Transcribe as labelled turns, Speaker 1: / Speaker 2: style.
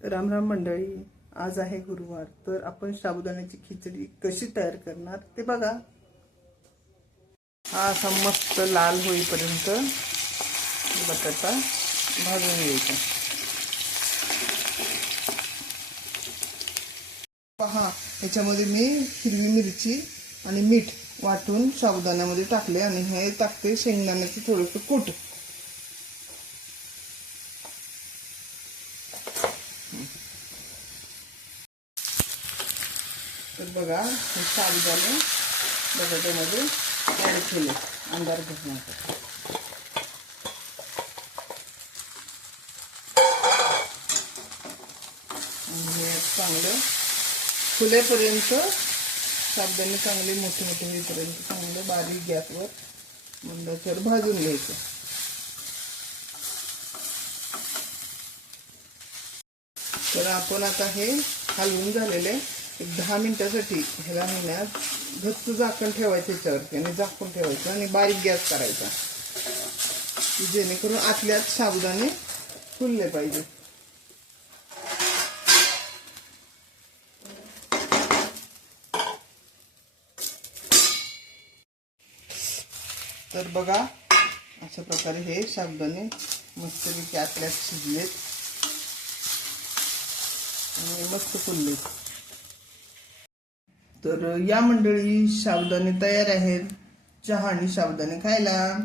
Speaker 1: राम राम मंडळी आज आहे गुरुवार. तर आपण साबुदाण्याची खिचडी कशी तयार करणार ते बघा. हा असा मस्त लाल होईपर्यंत बटाटा भाजून घ्यायचा. पहा ह्याच्यामध्ये मी हिरवी मिरची आणि मीठ वाटून साबुदाण्यामध्ये टाकले आणि हे टाकते शेंगदाण्याचं थोडंसं कूट. तर बघा हे साबुदाणे बटाट्यामध्ये ॲड केले अंधार घेण्यासाठी आणि हे चांगलं फुलेपर्यंत साबुदाणे चांगले मोठे मोठे होईपर्यंत चांगलं बारीक गॅसवर मंदाचर भाजून घ्यायचं. तर आपण आता हे हलवून झालेले एक दहा मिनिटासाठी ह्याला महिन्यात घट्ट झाकण ठेवायचं याच्यावरती आणि झाकून ठेवायचं आणि बारीक गॅस करायचा. जेणेकरून आतल्यात साबुदाणे फुलले पाहिजे. तर बघा अशा प्रकारे हे साबुदाणे मस्तपैकी आतल्यात शिजलेत. आणि मस्त फुललेत. तर या मंडळी सावधाने तयार आहेत. चहा आणि सावधाने खायला.